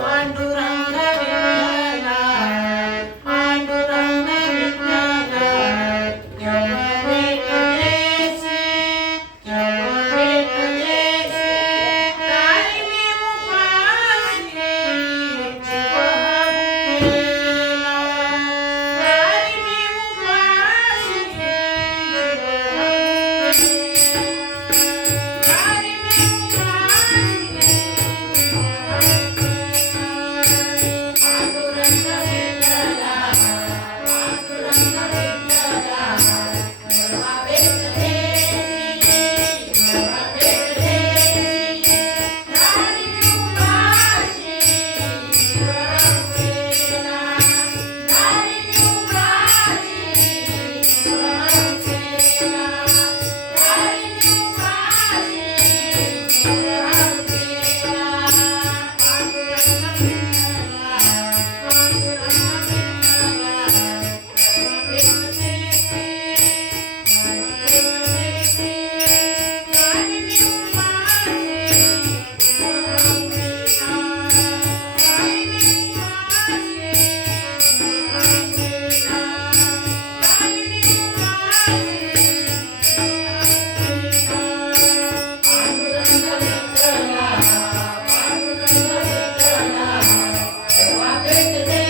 One, two, Yeah.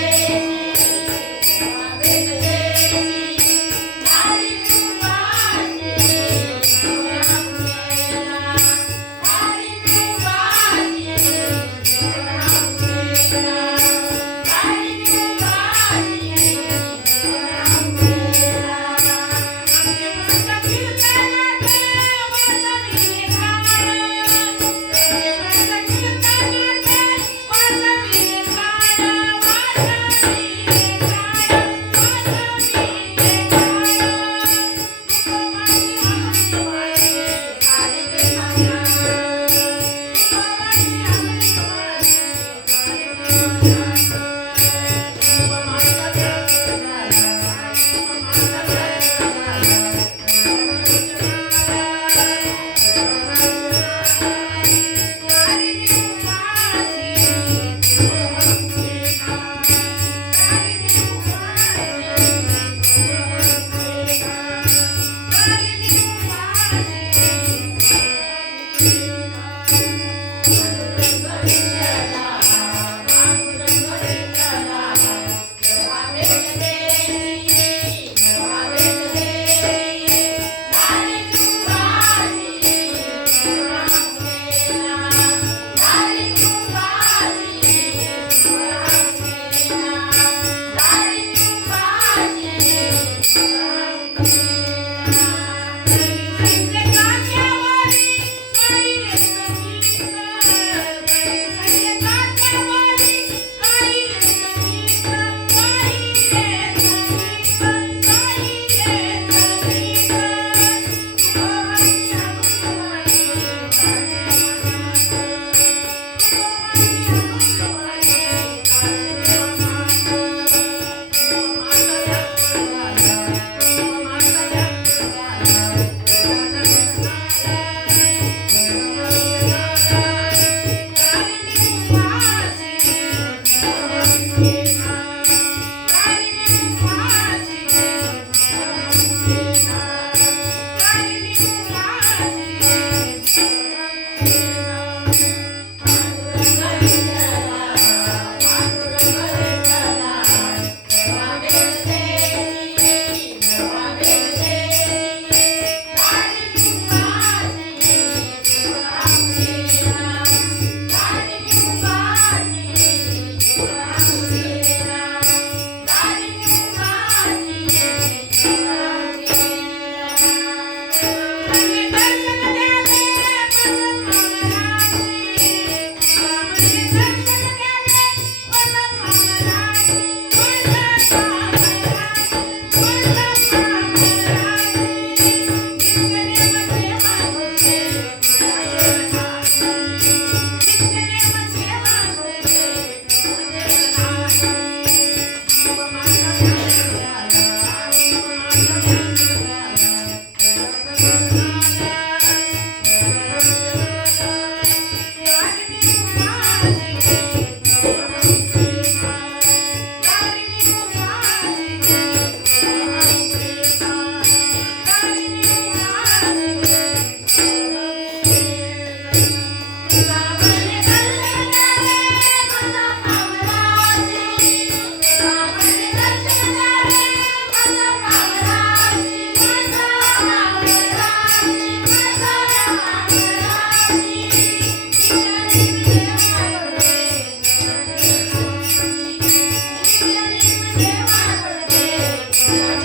Yeah.